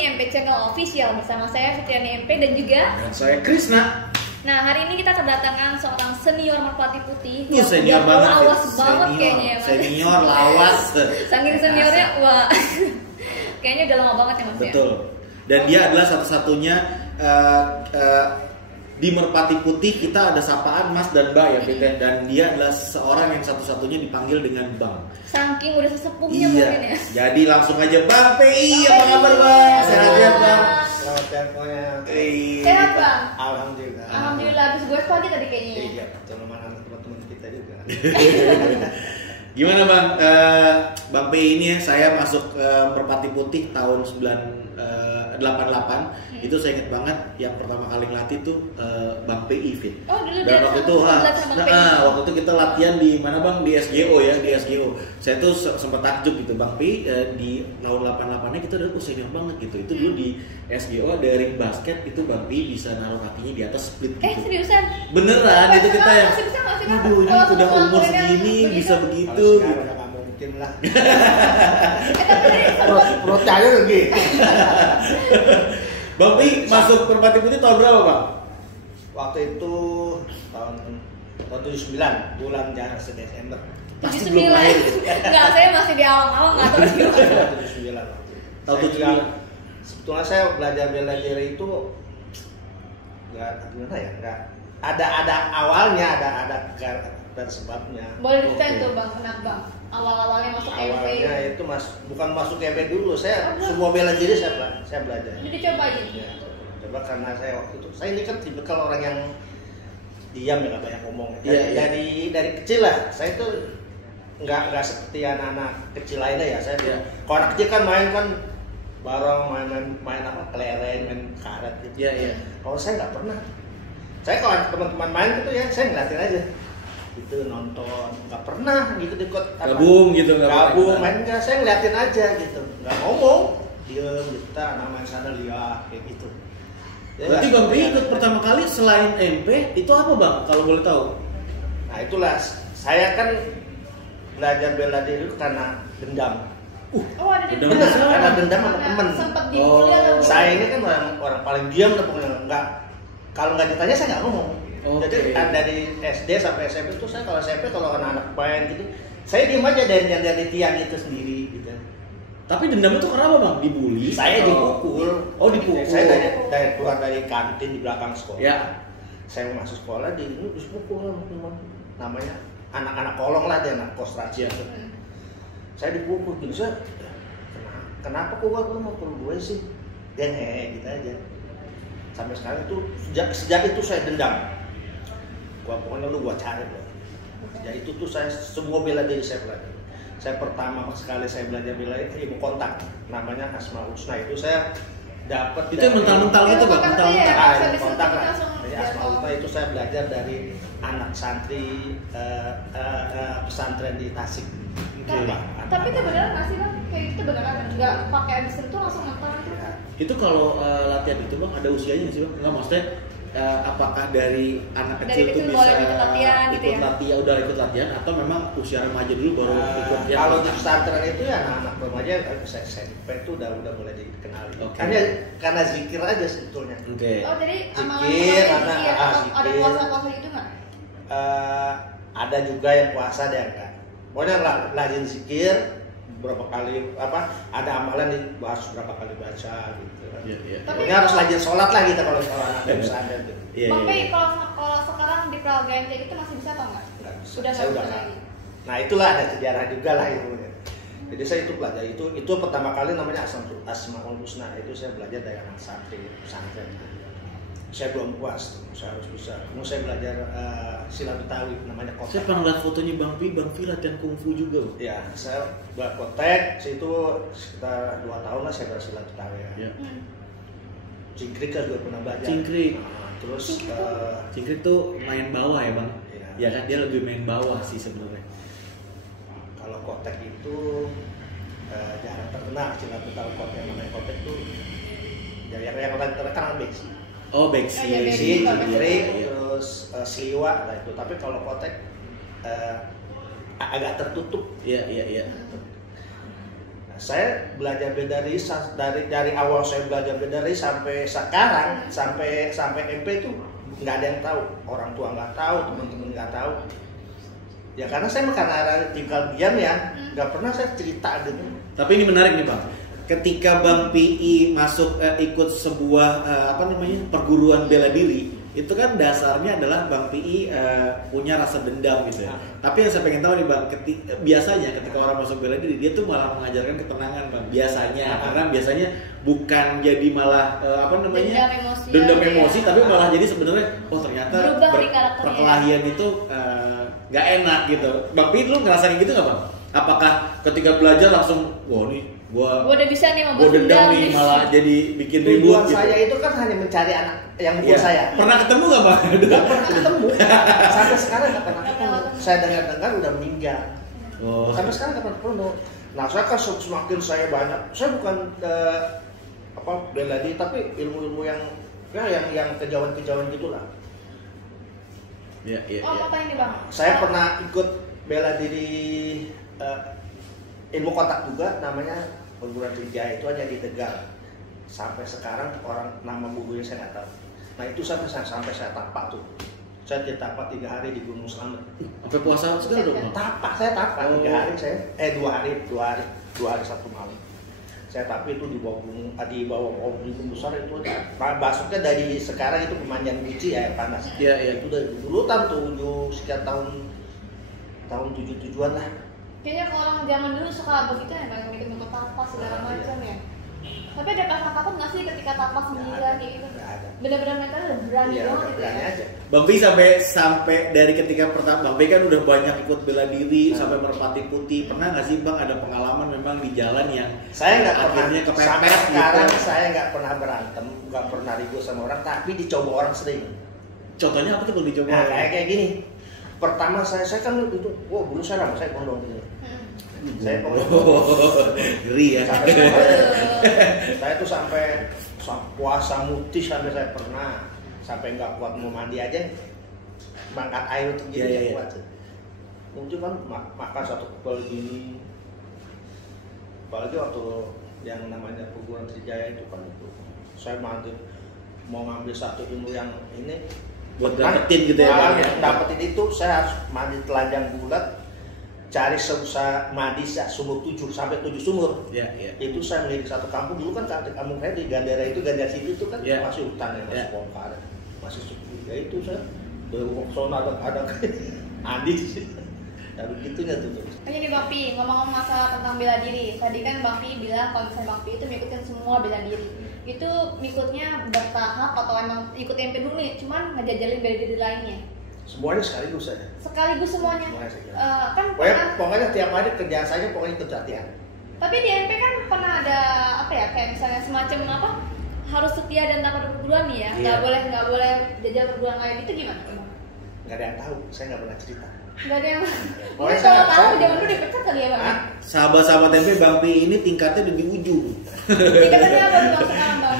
nih MP Channel Official bersama saya Fitriani MP dan juga saya Krisna. Nah, hari ini kita kedatangan seorang senior merpati putih yang senior banget, lawas banget kayaknya ya, Mas. Senior lawas. Saking seniornya, wah. Kayaknya udah lama banget ya, Mas. Betul. Dan dia adalah satu-satunya di Merpati Putih kita ada sapaan Mas dan Mbak ya, Fit. Dan dia adalah seorang yang satu-satunya dipanggil dengan Bang. Saking udah sesepuhnya mungkin ya. Jadi langsung aja Bang PI, apa kabar Bang? Sehat ya Bang? Selamat teleponnya. Sehat Bang? Alhamdulillah. Alhamdulillah, habis gue pagi tadi kayaknya. Iya, teman teman kita juga. Gimana Bang? Bang PI ini saya masuk Merpati Putih tahun 88. Itu saya ingat banget yang pertama kali ngelatih tuh Bang PI Fit. Oh, dulu dan waktu itu waktu itu kita latihan di mana Bang? Di SGO ya, di SGO. Saya tuh sempat takjub gitu Bang PI di tahun 88-nya kita udah senior banget gitu. Itu dulu di SGO ada ring basket itu Bang PI bisa naruh kakinya di atas split gitu. Seriusan? Beneran itu kita yang aduh ini udah umur segini bisa begitu gitu. Nggak mungkin lah. Percaya lagi. Bang Pi masuk Merpati Putih tahun berapa Bang? Waktu itu tahun 79 bulan Januari Desember. Pasti belum lahir gitu. Enggak, saya masih di awal-awal nggak tahu gimana. 79 Tahun 79. Sebetulnya saya belajar bela diri itu nggak gimana ya, nggak ada awalnya, ada dan sebabnya. Boleh diceritain tuh Bang, kenapa Bang? Awal-awalnya masuk MP. Awalnya itu bukan masuk MP dulu, saya semua bela diri saya belajar. Jadi coba aja. Ya, coba karena saya waktu itu, saya ini kan tipikal orang yang diam ya, nggak banyak ngomong. Dari kecil lah, saya tuh nggak seperti anak-anak kecil lainnya ya. Saya tuh, kalau anak kecil kan main kan bareng, main apa, kelereng, main karet gitu. Iya. Kalau saya nggak pernah. Saya kalau teman-teman main gitu ya, saya ngeliatin aja. Itu nonton, nggak pernah gitu ikut gabung gitu, gabung main enggak, saya ngeliatin aja gitu, nggak ngomong, diem kita nama sana lihat kayak gitu. Berarti Bang Pi ikut pertama kali selain MP itu apa Bang kalau boleh tahu? Nah itulah saya kan belajar bela diri karena dendam. Ada dendam. Karena dendam sama temen. Sempat dibully atau Saya ini kan orang paling diam lah pokoknya, nggak, kalau nggak ditanya saya nggak ngomong. Jadi dari SD sampai SMP itu saya kalau SMP kalau anak-anak main gitu, saya diem aja dari tiang itu sendiri gitu. Tapi dendam itu kenapa Bang? Dibully? Saya dipukul. Oh dipukul. Saya dari keluar dari kantin di belakang sekolah. Ya. Saya mau masuk sekolah dipukul namanya anak-anak kolong lah, dia anak kostrasi. Ya. Saya dipukul gitu, saya kenapa kok lu mau pukul gue sih? Dia gitu aja. Sampai sekarang itu sejak itu saya dendam. Pokoknya gua cari loh. Jadi itu tuh saya semua bela diri saya belajar. Saya pertama sekali saya belajar bela diri ilmu kontak, namanya Asmaul Husna. Itu saya dapat itu mental-mental gitu Bang, mental-mental. Kontak lah. Jadi Asmaul Husna itu saya belajar dari anak santri pesantren di Tasik. Tapi itu beneran nggak sih Bang? Kayak gitu beneran nggak pakai abis itu langsung mental gitu? Itu kalau latihan itu Bang ada usianya nggak sih Bang? Nggak, maksudnya apakah dari anak kecil itu bisa ikut latihan gitu ya? Udah ikut latihan atau memang usia remaja dulu baru ikut yang kalau di pesantren itu ya anak-anak remaja SMP itu udah mulai dikenali. Karena zikir aja sebetulnya. Oh jadi zikir, ada puasa-puasa gitu nggak? Ada juga yang puasa, ada yang enggak. Pokoknya rajin zikir, berapa kali ada amalan harus berapa kali baca gitu. Pokoknya harus rajin sholat lah gitu kalau anak pesantren itu. Tapi kalau sekarang di peragain kayak gitu masih bisa atau enggak? Sudah lagi. Nah itulah ada sejarah juga lah itu. Jadi saya itu belajar itu pertama kali namanya Asmaul Husna. Itu saya belajar dari anak santri pesantren. Saya belum puas, saya harus bisa. Kemudian saya belajar silat Betawi namanya kotek. Saya pernah lihat fotonya Bang Pi latihan kungfu juga. Ya, saya buat kotek, itu sekitar 2 tahun lah saya belajar silat Betawi. Ya. Cingkrik kan juga pernah belajar. Cingkrik. Terus cingkrik tuh main bawah ya Bang? Ya kan dia lebih main bawah sih sebenarnya. Kalau kotek itu jarang terkenal silat Betawi kotek, namanya kotek tuh yang terkenal basic. Oh, beksi, terus seliwa lah itu. Tapi kalau kotek agak tertutup. Iya. Nah, saya belajar bela diri dari awal saya belajar bela diri sampai sekarang, sampai MP itu nggak ada yang tahu, orang tua nggak tahu, teman-teman nggak tahu. Ya karena saya karena tinggal diam ya, nggak pernah saya cerita gitu. Tapi ini menarik nih Bang. Ketika Bang PI masuk ikut sebuah perguruan bela diri, itu kan dasarnya adalah Bang PI punya rasa dendam gitu ya. Tapi yang saya pengen tahu nih Bang, biasanya ketika orang masuk bela diri dia tuh malah mengajarkan ketenangan Bang. Biasanya karena biasanya bukan jadi malah dendam emosi, tapi malah jadi sebenarnya ternyata perkelahian itu nggak enak gitu. Bang PI dulu ngerasain gitu nggak Bang? Apakah ketika belajar langsung gua udah bisa nih membuat dendam nih malah jadi bikin ribut gitu. Saya itu kan hanya mencari anak yang mukul saya. Pernah ketemu nggak Bang? Nggak pernah ketemu. Sampai sekarang nggak pernah ketemu. Saya dengar udah meninggal. Sampai sekarang nggak pernah ketemu. Nah saya kan semakin saya banyak, saya bukan bela diri tapi ilmu-ilmu yang kejauhan-kejauhan gitulah. Iya. Apa ini Bang? Saya pernah ikut bela diri ilmu kontak juga, namanya perguruan tinggi itu aja di Tegal. Sampai sekarang orang nama gurunya saya nggak tahu. Nah itu sampai saya tapak tuh. Saya ditapak 3 hari di Gunung Slamet. Sampai puasa segala dong. Saya tapak 3 hari saya. 2 hari 1 malam. Saya tapak itu di bawah gunung besar itu. Masuknya dari sekarang itu Pemanjang Guci ya panas. Iya. Itu dari dulu sekian tahun 77-an lah. Kayaknya orang zaman dulu suka begitu ya, kayak bikin bentuk tapas segala macam ya. Tapi ada perasaan takut nggak sih ketika tapas sendirian gitu? Benar-benar mereka udah berani banget gitu ya. Aja. Bang Pi sampai dari ketika pertama Bang Pi kan udah banyak ikut bela diri sampai Merpati Putih. Pernah nggak sih Bang ada pengalaman memang di jalan yang saya nggak pernah kepepet sampai gitu? sekarang saya nggak pernah berantem, nggak pernah ribut sama orang, tapi dicoba orang sering. Contohnya apa tuh Bang dicoba? Nah kayak gini. Pertama saya kan itu, dulu saya pondok ini. Saya ngeri ya. Saya tuh sampai puasa mutis sampai saya pernah sampai nggak kuat mau mandi aja, mangkat air untuk gini kuat. Mungkin kan makan satu kepal gini, apalagi waktu yang namanya perguruan Trijaya itu kan itu. Saya mandi mau ngambil satu ilmu yang ini. Buat dapetin gitu ya. Dapetin itu saya harus mandi telanjang bulat, cari mandi sumur 7 sampai 7 sumur. Iya. Itu saya melihat satu kampung dulu kan kampung saya di Gandara situ itu kan masih hutan ya, masih bongkar, masih sepi. Ya itu saya dari Woksona ada mandi di situ. Ya begitunya tuh. Jadi Bang Pi, ngomong-ngomong masalah tentang bela diri, tadi kan Bang Pi bilang kalau misalnya Bang Pi itu mengikutin semua bela diri. Itu ngikutnya bertahap atau emang ikut MP dulu nih, cuman ngejajalin bela diri lainnya? Semuanya sekaligus saja. Sekaligus semuanya. Kan pokoknya tiap hari kerjaan saya pokoknya ikut latihan. Tapi di MP kan pernah ada kayak misalnya semacam harus setia dan taat pada perguruan nih ya, nggak boleh jajal perguruan lain, itu gimana? Nggak ada yang tahu, saya nggak pernah cerita. Nggak ada yang. Mungkin kalau tahu zaman dulu dipecat kali ya Bang. Sahabat-sahabat MP Bang Pi ini tingkatnya udah di ujung. Tingkatnya apa tuh sekarang Bang?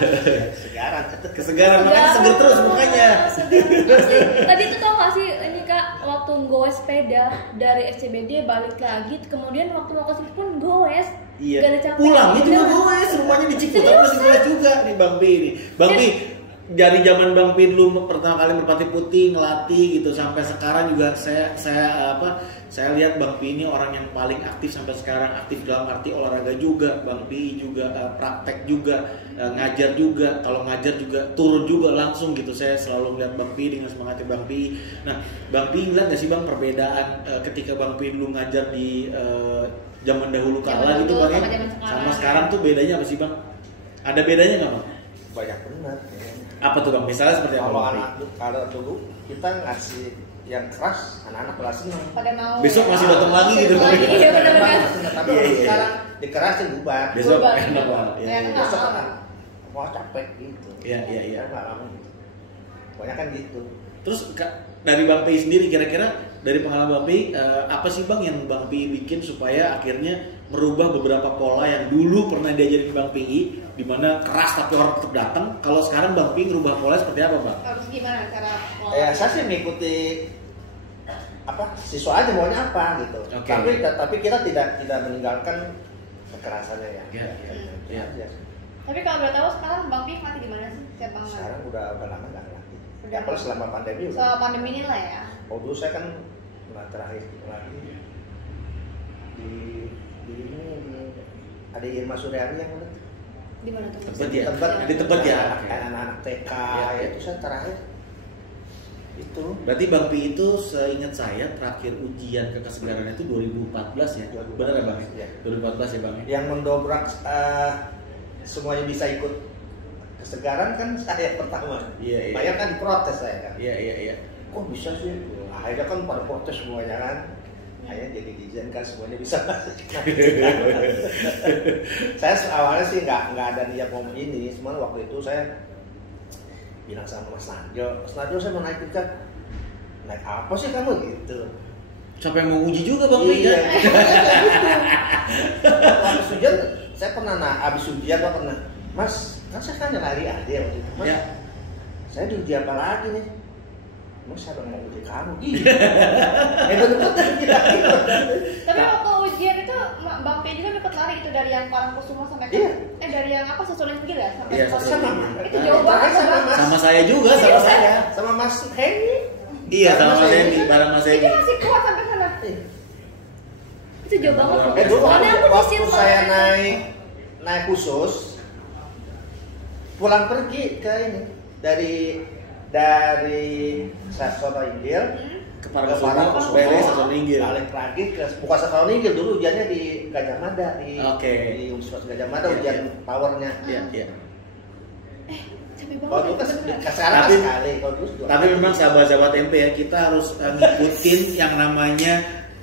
Kesegaran makanya seger terus mukanya. Tadi tuh tau gak sih ini Kak, waktu goes sepeda dari SCBD balik lagi, kemudian waktu mau ke sini pun goes. Iya. Gak ada capek. Pulangnya juga goes, rumahnya di Ciputat masih goes juga nih Bang Pi ini. Bang Pi dari zaman Bang Pi dulu pertama kali Merpati Putih ngelatih gitu sampai sekarang juga saya lihat Bang Pi ini orang yang paling aktif sampai sekarang, aktif dalam arti olahraga juga. Bang Pi juga praktek juga, ngajar juga. Kalau ngajar juga turun juga langsung gitu. Saya selalu melihat Bang Pi dengan semangatnya Bang Pi. Nah, Bang Pi ngeliat nggak sih Bang perbedaan ketika Bang Pi dulu ngajar di zaman dahulu kala gitu Bang ya? Sama sekarang tuh bedanya apa sih Bang? Ada bedanya nggak Bang? Banyak benar. Apa tuh Bang? Misalnya seperti apa? Kalau dulu kita ngasih yang keras, anak-anak malah senang. Pada mau. Besok masih datang lagi gitu. Iya benar-benar. Tapi sekarang dikerasin bubar. Besok enak banget. Besok kan mau capek gitu. Iya. Banyak kan gitu. Terus dari Bang Pi sendiri kira-kira dari pengalaman Bang Pi apa sih Bang yang Bang Pi bikin supaya akhirnya merubah beberapa pola yang dulu pernah diajarin Bang Pi di mana keras tapi orang tetap datang. Kalau sekarang Bang Pi ngerubah pola seperti apa Bang? Harus gimana cara pola? Ya saya sih mengikuti siswa aja maunya apa gitu. Okay. Tapi kita tidak meninggalkan kekerasannya ya. Iya. Aja. Tapi kalau boleh tahu sekarang Bang Pi ngelatih di mana sih? Siapa ngelatih? Sekarang udah lama nggak ngelatih. Udah. Ya kalau selama pandemi udah. Soal pandemi ini lah ya. Oh dulu saya kan terakhir lagi di ini ada Irma Suryani yang mana? Di mana tuh? Tebet ya? Tebet. Di Tebet ya? Anak-anak TK Ya. itu saya terakhir itu. Berarti Bang Pi itu seingat saya terakhir ujian kekesegaran itu 2014 ya? Benar ya Bang? Iya. 2014 ya Bang? Yang mendobrak semuanya bisa ikut kesegaran kan saya pertama. Iya. Banyak kan diprotes saya kan. Iya. Kok bisa sih? Akhirnya kan pada protes semuanya kan. Akhirnya jadi diizinkan semuanya bisa. Saya awalnya sih nggak ada niat mau ini, cuman waktu itu saya bilang sama Mas Najo saya mau naik tingkat. Naik apa sih kamu gitu? Siapa yang mau uji juga Bang Pi Iya. kan? Habis ujian saya pernah habis ujian saya pernah, Mas, kan saya kan lari aja waktu itu. Mas, Ya. saya diuji apa lagi nih? Mas, siapa yang mau uji kamu? Bener-bener Tapi waktu ujian itu Bang Pi juga ikut lari itu dari yang Parangkusumo sampai Iya. dari yang apa Susulan Gil ya sampai Iya, ke Susulan sama. Gil. Itu jauh banget Sama Bang. Mas. Sama saya juga, sama saya. sama Mas Henry. Iya, sama Mas Henry. Henry, bareng Mas Itu Henry. masih kuat sampai sana. Iya. Itu jauh banget. Dulu Soalnya aku di waktu situ saya banget. naik khusus pulang pergi ke ini dari Sasono Inggil Ke ke Parangkusumo, beres Sasono Inggil. balik lagi ke bukan Sasono Inggil, dulu ujiannya di Gajah Mada di Oke. di Universitas Gajah Mada Iya, ujian iya. powernya. Iya. Capek banget. Kalau dulu kan bener-bener. sekarang Tapi- sekali, kalau dulu dua Tapi kali. memang sahabat-sahabat MP ya, kita harus ngikutin yang namanya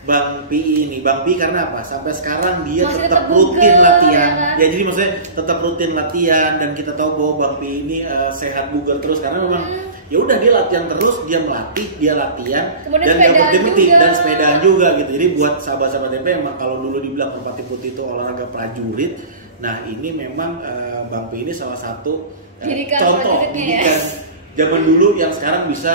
Bang Pi ini. Bang Pi karena apa? Sampai sekarang dia Masih tetap tetap rutin bugar, latihan. ya kan? Ya jadi maksudnya tetap rutin latihan dan kita tahu bahwa Bang Pi ini sehat bugar terus karena memang ya udah dia latihan terus, dia melatih, dia latihan Kemudian dan nggak sepedaan berhenti juga. dan sepedaan juga gitu. Jadi buat sahabat-sahabat MP emang kalau dulu dibilang Merpati Putih itu olahraga prajurit, nah ini memang Bang Pi ini salah satu Didikan contoh prajuritnya ya. didikan zaman dulu yang sekarang bisa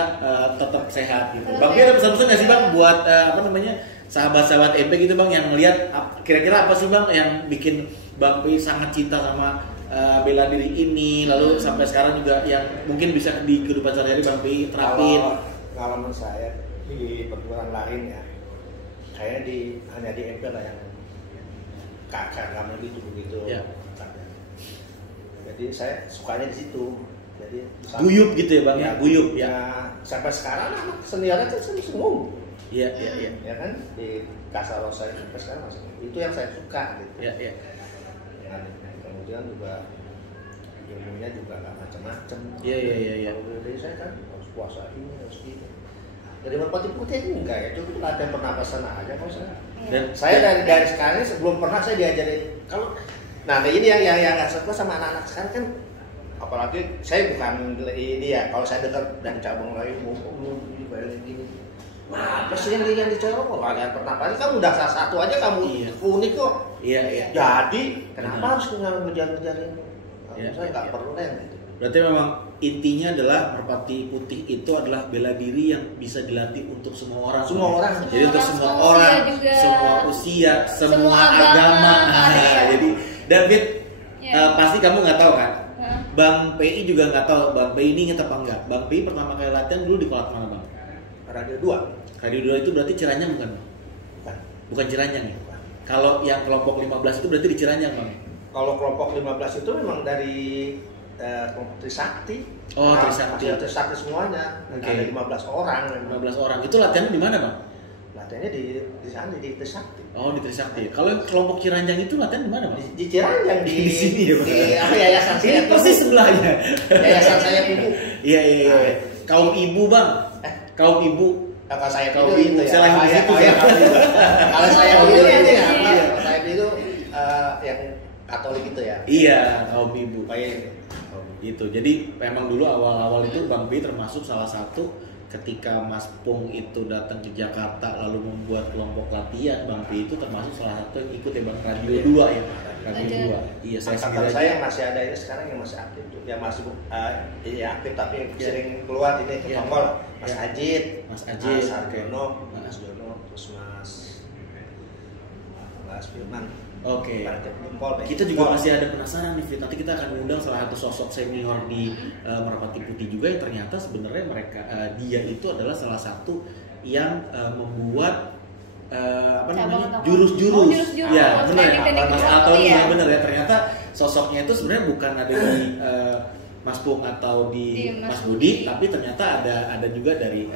tetap sehat gitu. Tetap Bang Pi ada pesan-pesan nggak sih Bang buat apa namanya sahabat-sahabat MP gitu Bang yang melihat kira-kira apa sih Bang yang bikin Bang Pi sangat cinta sama bela diri ini lalu sampai sekarang juga yang mungkin bisa di kehidupan sehari-hari Bang Pi terapin. Kalau pengalaman saya di perguruan lain ya, kayaknya hanya di MP lah yang kakak kamu gitu. Ya. Jadi saya sukanya di situ. Jadi Guyup gitu ya Bang ya, guyup ya. Sampai sekarang anak seniornya itu semua. Iya. Ya kan di Kasarosa itu sampai sekarang masih. Itu yang saya suka gitu. Iya. Nah, kemudian juga ilmunya juga nggak macam-macam. Iya. Kalau dari saya kan harus puasa ini harus gitu. Dari Merpati Putih itu enggak ya, cukup latihan pernapasan aja kalau saya. Dan Saya dari sekarang ini sebelum pernah saya diajarin kalau nah ini yang nggak suka sama anak-anak sekarang kan apalagi saya bukan ini ya kalau saya dengar dari cabang lain belum gini apa sih yang dicolok kok latihan pernapasan kan udah salah satu aja kamu Iya. unik kok Iya. jadi kenapa Benar. harus ngejar-ngejarin Iya, saya nggak iya. perlu lah yang gitu. Berarti memang intinya adalah Merpati Putih itu adalah bela diri yang bisa dilatih untuk semua orang. Semua orang. Jadi untuk semua Semua orang, usia juga. semua usia, semua Semua agama. agama. Nah, jadi David Ya. pasti kamu nggak tahu kan? Hah? Bang PI juga nggak tahu. Bang PI ini inget apa enggak? Bang PI pertama kali latihan dulu di kelas mana Bang? Radio 2 Radio 2 itu berarti Ciranyang bukan Bang? bukan. Bukan Ciranyang ya? Kalau yang kelompok 15 itu berarti di Ciranyang Bang? Kalau kelompok 15 itu memang dari kelompok Trisakti. Oh, Trisakti. Masih Trisakti semuanya. Oke. Ada 15 orang. 15 orang. Itu latihannya di mana Bang? Latihannya di sana di Trisakti. Oh di Trisakti. Kalau yang kelompok Ciranjang itu latihan di mana Bang? Di Ciranjang di Di sini ya, Bang? di apa yayasan saya Ini persis sebelahnya. Yayasan saya ibu. Iya. Kaum ibu Bang. Kaum ibu. Kakak saya Kaum itu ibu. ya. Saya lagi di situ. Kalau saya Oh, itu iya, ini iya. apa? Kalau saya itu yang Katolik itu ya. Iya, kaum ibu. Kayak Gitu. Jadi memang dulu awal-awal itu Bang Pi termasuk salah satu ketika Mas Pung itu datang ke Jakarta lalu membuat kelompok latihan, Bang Pi itu termasuk salah satu yang ikut ya Bang Radio 2 ya. Radio 2. Iya, saya angkatan sendiri. saya yang masih ada ini sekarang yang masih aktif tuh. Yang masih ini aktif tapi sering keluar ini ke Iya. Tongkol. Mas Iya. Ajit, Mas Ajit, Mas Arjono, oke. Mas Jono, terus Mas Firman. Oke. Jempol, Kita juga masih ada penasaran nih, Fit. Nanti kita akan mengundang salah satu sosok senior di Merpati Putih juga yang ternyata sebenarnya dia itu adalah salah satu yang membuat jurus-jurus. Ya, benar ya. Mas Alto ya benar ya. Ternyata sosoknya itu sebenarnya bukan ada di Mas Pung atau di Mas Budi, tapi ternyata ada juga dari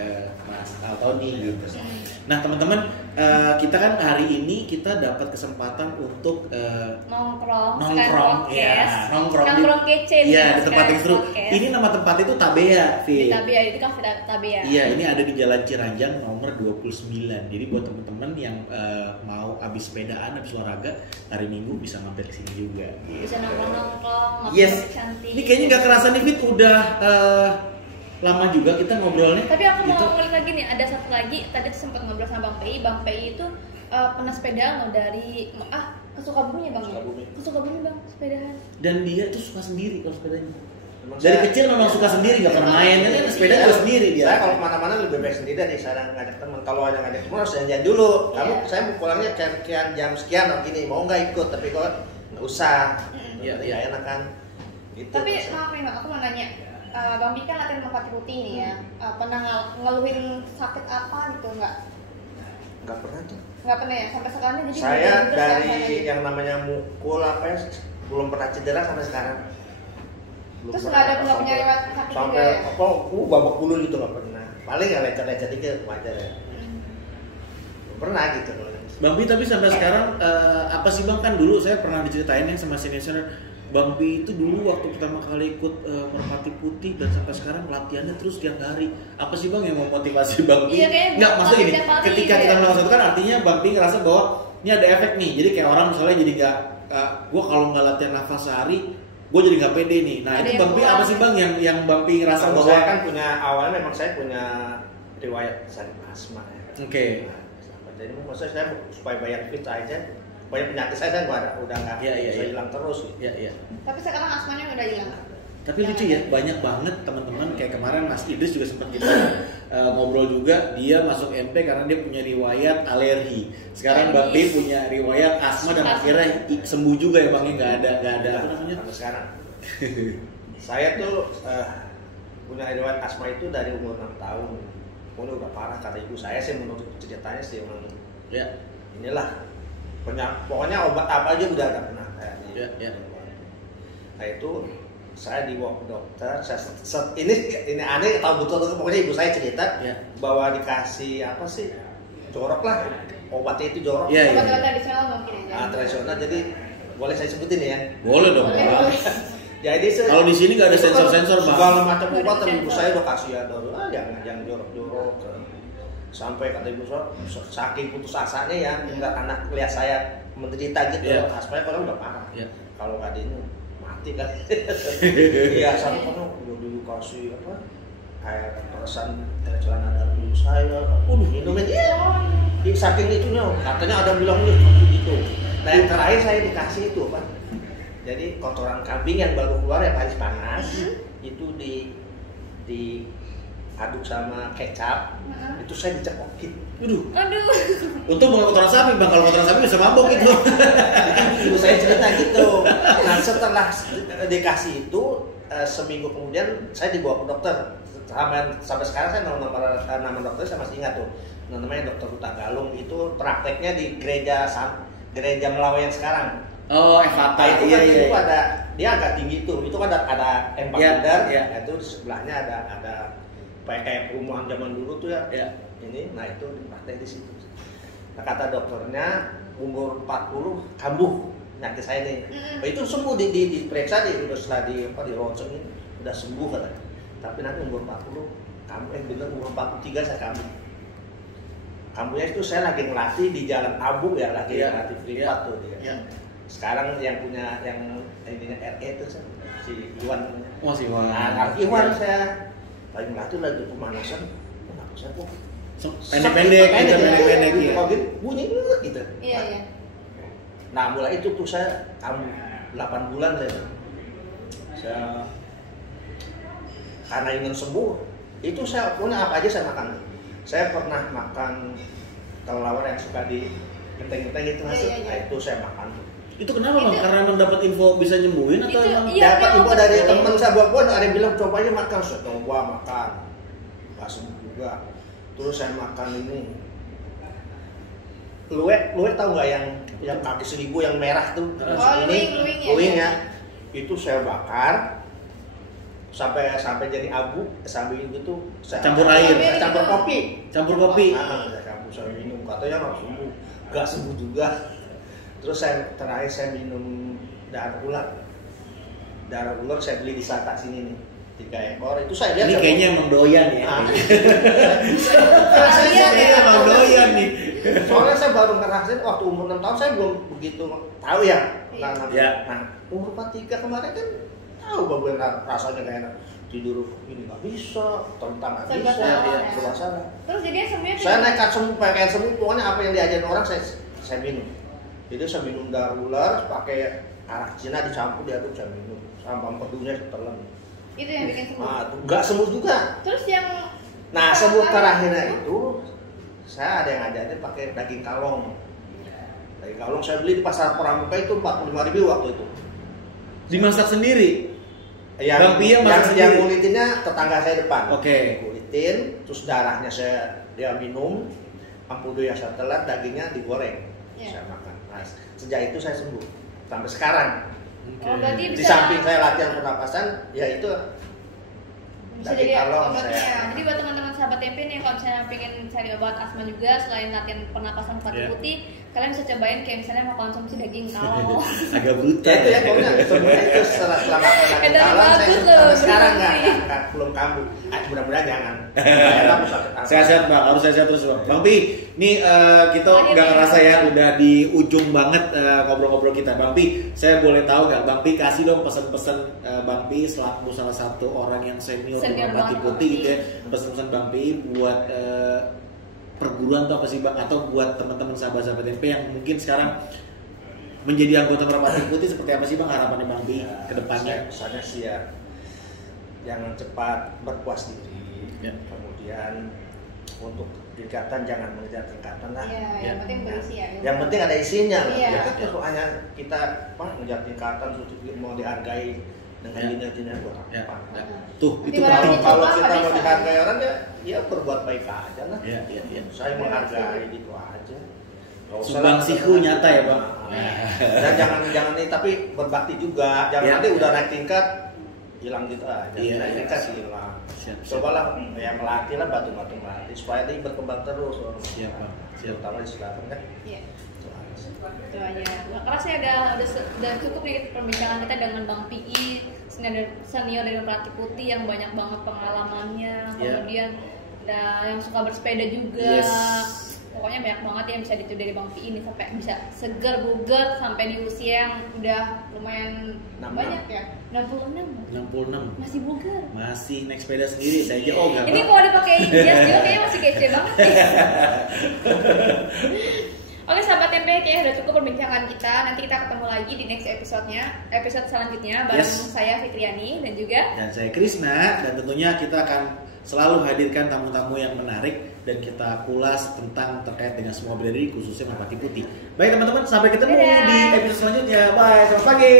Mas Altoni gitu. Nah teman-teman, kita kan hari ini kita dapat kesempatan untuk nongkrong kece di tempat yang seru. Ini nama tempat itu Tabea, di Tabea, itu Cafe Tabea. Iya, ini ada di Jalan Ciranjang nomor 29. Jadi buat teman-teman yang mau habis sepedaan, habis olahraga hari Minggu bisa mampir ke sini juga. Bisa nongkrong, yes. Cantik. Ini kayaknya nggak kerasa nih, Fit, udah lama juga kita ngobrolnya. Tapi aku mau ngulik lagi nih, ada satu lagi tadi tuh sempat ngobrol sama Bang PI. Bang PI itu pernah sepeda dari ke Sukabumi ya Bang? Ke Sukabumi Bang, sepedahan. Dan dia tuh suka sendiri kalau sepedanya. Dari kecil memang suka sendiri, nggak pernah main, kan sepeda juga sendiri dia. Saya kalau kemana-mana lebih baik sendiri dari saya ngajak teman. Kalau ada ngajak teman harus janjian dulu. Saya mau pulangnya sekian jam sekian gini, mau nggak ikut, tapi kalau nggak usah, ya enak kan. Gitu. Tapi maaf nih Bang, aku mau nanya. Bang Pi kan latihan Merpati Putih nih ya. Pernah ngeluhin sakit apa gitu nggak? Nggak pernah tuh. Nggak pernah ya sampai sekarang jadi. Saya dari yang namanya mukul belum pernah cedera sampai sekarang. Terus nggak punya riwayat sakit juga ya? Babak bulu gitu nggak pernah. Paling ya lecet-lecet dikit wajar ya. Belum pernah gitu. Bang Pi tapi sampai sekarang apa sih Bang, kan dulu saya pernah diceritain yang sama senior. Bang Pi itu dulu waktu pertama kali ikut Merpati Putih dan sampai sekarang latihannya terus tiap hari. Apa sih Bang yang memotivasi Bang Pi? Iya, maksudnya ini. Ketika kita melakukan itu kan artinya Bang Pi ngerasa bahwa ini ada efek nih. Jadi kayak orang misalnya jadi gue kalau nggak latihan nafas sehari, gue jadi nggak pede nih. Nah itu Bang Pi apa sih Bang yang Bang Pi ngerasa bahwa saya kan awalnya memang saya punya riwayat sakit asma ya. Oke. Jadi maksudnya saya supaya banyak fit aja. Banyak penyakit saya udah nggak bisa hilang terus. Iya. Tapi sekarang asmanya udah hilang. Tapi lucu ya, banyak banget teman-teman kayak kemarin Mas Idris juga sempat kita ngobrol juga, dia masuk MP karena dia punya riwayat alergi. Sekarang Bang Pi punya riwayat asma dan akhirnya sembuh juga ya Bang, nggak ada apa namanya? Sampai sekarang. Saya tuh punya riwayat asma itu dari umur 6 tahun. Umur udah parah kata ibu saya sih, menurut ceritanya sih memang. Ya, inilah. Pokoknya obat apa aja udah ada pernah kayak Nah itu saya dibawa ke dokter. Ini aneh, tahu betul pokoknya ibu saya cerita bahwa dikasih apa sih, jorok lah, obatnya itu jorok. Obat-obat tradisional mungkin ya. Tradisional, jadi boleh saya sebutin ya? Boleh dong. Jadi kalau di sini nggak ada sensor-sensor Bang. Segala macam obat ibu saya udah kasih ya, jangan jorok-jorok. Sampai kata ibu saya saking putus asanya ya, enggak anak lihat saya menderita gitu, aspek kalau udah parah. Kalau nggak ini mati kan. Iya, sampai kalau dulu kasih apa air peresan celana dalam ibu saya, minumin saking itunya, katanya ada bilang gitu. Nah yang terakhir saya dikasih itu apa? Jadi kotoran kambing yang baru keluar yang habis panas itu di aduk sama kecap, itu saya dicekokin. Aduh. Untung bukan kotoran sapi Bang, kalau kotoran sapi bisa mabok itu. Ibu saya cerita gitu. Nah setelah dikasih itu seminggu kemudian saya dibawa ke dokter. Sampai sekarang saya nama dokternya saya masih ingat tuh. Namanya Dokter Huta Galung, itu prakteknya di gereja Melawi yang sekarang. Oh, Evata itu kan itu ada, dia agak tinggi tuh. Itu kan ada empang itu sebelahnya ada kayak perumahan zaman dulu tuh ya. Ini, nah itu praktek di situ. Nah kata dokternya umur 40 kambuh penyakit saya nih. Itu sembuh diperiksa udah setelah di ronsen ini udah sembuh katanya. Tapi nanti umur 40 bener umur 43 saya kambuh. Kambuhnya itu saya lagi ngelatih di Jalan Abu ya, lagi ngelatih privat tuh dia. Sekarang yang punya yang ininya RE itu si Iwan. Oh si Iwan. Nah, Iwan saya lagi ngelatih lagi pemanasan. Kenapa saya kok pendek gitu ya. Kalau gitu bunyi gitu. Iya. Nah, mulai itu tuh saya kambuh 8 bulan saya karena ingin sembuh, itu saya punya apa aja saya makan. Saya pernah makan kelelawar yang suka di genteng-genteng gitu, nah itu saya makan. Itu kenapa bang? Karena emang dapat info bisa nyembuhin atau Itu, emang? iya, Dapat dia info mau dari betul. teman saya buat ada yang bilang coba aja makan, saya coba makan, nggak sembuh juga. Terus saya makan ini, luwek tahu nggak yang kaki seribu yang merah tuh? Oh, luwing ya. Itu saya bakar sampai jadi abu, sambil itu saya Campur air. campur kopi. Campur kopi. Saya campur, saya minum, katanya nggak sembuh, nggak sembuh juga. Terus terakhir saya minum darah ular saya beli di Sata sini nih, 3 ekor. Itu saya lihat Ini kayaknya emang doyan ya. Iya, Ini emang doyan nih. Soalnya saya baru ngerasain waktu umur 6 tahun, saya belum begitu tahu ya. Iya. Nah, umur 43 kemarin kan tahu bahwa rasanya nggak enak, tidur ini nggak bisa, terlentang nggak Serba bisa, salah, ya. serba salah. Terus jadinya semuanya Saya nekat semua, pengen semua, pokoknya apa yang diajarin orang saya minum. Itu saya minum darah ular, pakai arak Cina dicampur diaduk, saya minum sampai empedunya telan. itu yang bikin sembuh. Nah, nggak sembuh juga. Terus yang Nah, sembuh terakhirnya itu saya ada yang ngajarin pakai daging kalong. Daging kalong saya beli di pasar Pramuka itu 45.000 waktu itu. Dimasak sendiri. Yang Bang Pia masak yang sendiri? ngulitinnya tetangga saya depan. Oke. Kulitin, terus darahnya dia minum, ampudu yang saya telan, dagingnya digoreng. Iya. Saya makan. Nah, sejak itu saya sembuh sampai sekarang. Oh, berarti Di bisa samping saya latihan pernapasan, ya itu bisa daging jadi kalong obatnya. saya. Jadi buat teman-teman sahabat tempe nih, kalau misalnya pengen cari obat asma juga selain latihan pernapasan merpati Iya. putih, kalian bisa cobain kayak misalnya mau konsumsi daging kalong. Agak brutal. Ya itu ya pokoknya semuanya itu setelah makan daging Edan kalong saya bagus loh, sampai sekarang berfungsi. nggak belum kambuh. Mudah-mudahan jangan. Enak, sakit apa. Sehat-sehat bang, harus sehat terus bang. Bang Pi, nih kita Akhirnya. nggak ngerasa ya udah di ujung banget ngobrol-ngobrol kita. Bang Pi, saya boleh tahu nggak? Bang Pi kasih dong pesan-pesan Bang Pi selaku salah satu orang yang senior di Senior Merpati banget, Putih Bang gitu ya. Pesan-pesan Bang Pi buat perguruan tuh apa sih bang? Atau buat teman-teman sahabat-sahabat tempe yang mungkin sekarang menjadi anggota Merpati Putih seperti apa sih bang harapannya Bang Pi ke depannya? Pesannya sih ya, jangan cepat berpuas diri. Ya. Kemudian untuk tingkatan jangan mengejar tingkatan lah. Iya, Ya. yang penting berisi ya. Yang penting ada isinya lah. Iya. Ya kan kalau hanya kita ngejar tingkatan terus mau dihargai dengan Ya. dina-dina buat Ya. apa? Ya. Tuh itu Ibaratnya penting. coba Kalau nggak kita mau bisa. dihargai orang ya berbuat baik aja lah. Ya, ya, ya. Saya menghargai gitu aja. Nggak usah Sumbang lah, siku nyata ya bang. Dan jangan nih, tapi berbakti juga. Jangan Ya. nanti udah naik tingkat hilang gitu aja. Iya, Naik iya. tingkat hilang. Siap, siap. Cobalah ya melatih lah batu-batu melatih supaya dia berkembang terus. Siap, Bang. Siap. Terutama di selatan kan. Iya. Itu aja. Itu aja. Nggak kerasa ya udah cukup nih perbincangan kita dengan Bang Pi, senior dari Merpati Putih yang banyak banget pengalamannya. Iya. Kemudian ada yang suka bersepeda juga. Yes. Pokoknya banyak banget yang bisa ditiru dari Bang Pi ini sampai bisa seger bugar sampai di usia yang udah lumayan 66. banyak ya. 66. 66. Masih bugar. Masih naik sepeda sendiri saya aja oh enggak Ini bang. kalau dipakai jas juga kayaknya masih kece banget nih. Oke sahabat tempe, kayaknya udah cukup perbincangan kita. Nanti kita ketemu lagi di next episode selanjutnya bareng Yes. saya Fitriani dan juga Dan saya Krisna dan tentunya kita akan selalu hadirkan tamu-tamu yang menarik dan kita kulas tentang terkait dengan semua bela diri khususnya Merpati Putih. Baik teman-teman, sampai ketemu Dadah. di episode selanjutnya. Bye, selamat pagi.